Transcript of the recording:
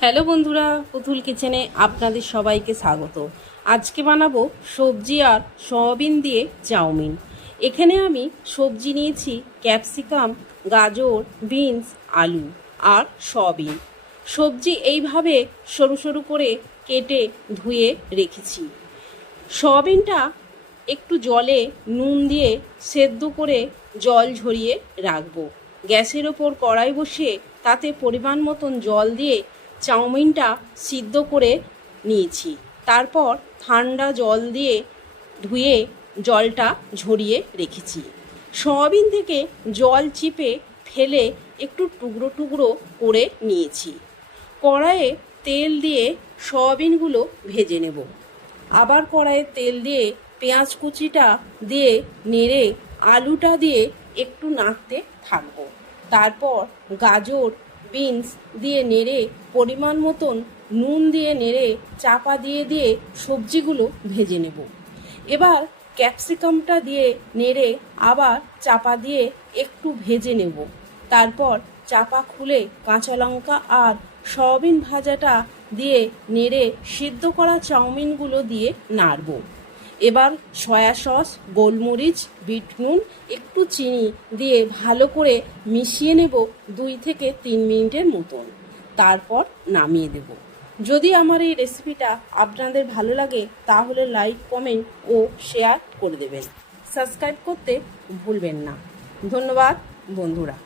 Hello বন্ধুরা, পুতুল কিচেনে আপনাদের সবাইকে স্বাগত। আজকে বানাবো সবজি আর সয়াবিন দিয়ে চাউমিন। এখানে আমি সবজি নিয়েছি ক্যাপসিকাম, গাজর, বিনস, আলু আর সয়াবিন। সবজি এইভাবে সরু সরু করে কেটে ধুয়ে রেখেছি। সয়াবিনটা একটু জলে নুন দিয়ে সেদ্ধ করে জল ঝরিয়ে রাখব। গ্যাসের ওপর কড়াই বসিয়ে তাতে পরিমাণ মতন জল দিয়ে চাউমিনটা সিদ্ধ করে নিয়েছি। তারপর ঠান্ডা জল দিয়ে ধুয়ে জলটা ঝরিয়ে রেখেছি। সয়াবিন থেকে জল চিপে ফেলে একটু টুকরো টুকরো করে নিয়েছি। কড়াইয়ে তেল দিয়ে সয়াবিনগুলো ভেজে নেব। আবার কড়াইয়ে তেল দিয়ে পেঁয়াজ কুচিটা দিয়ে নেড়ে আলুটা দিয়ে একটু নাড়তে থাকব। তারপর গাজর বিনস দিয়ে নেড়ে, পরিমাণ মতন নুন দিয়ে নেড়ে, চাপা দিয়ে দিয়ে সবজিগুলো ভেজে নেব। এবার ক্যাপসিকামটা দিয়ে নেড়ে আবার চাপা দিয়ে একটু ভেজে নেব। তারপর চাপা খুলে কাঁচা লঙ্কা আর সয়াবিন ভাজাটা দিয়ে নেড়ে সিদ্ধ করা চাউমিনগুলো দিয়ে নাড়ব। এবার সয়া সস, গোলমরিচ, বিট নুন, একটু চিনি দিয়ে ভালো করে মিশিয়ে নেব দুই থেকে তিন মিনিটের মতন। তারপর নামিয়ে দেব। যদি আমার এই রেসিপিটা আপনাদের ভালো লাগে, তাহলে লাইক, কমেন্ট ও শেয়ার করে দেবেন। সাবস্ক্রাইব করতে ভুলবেন না। ধন্যবাদ, বন্ধুরা।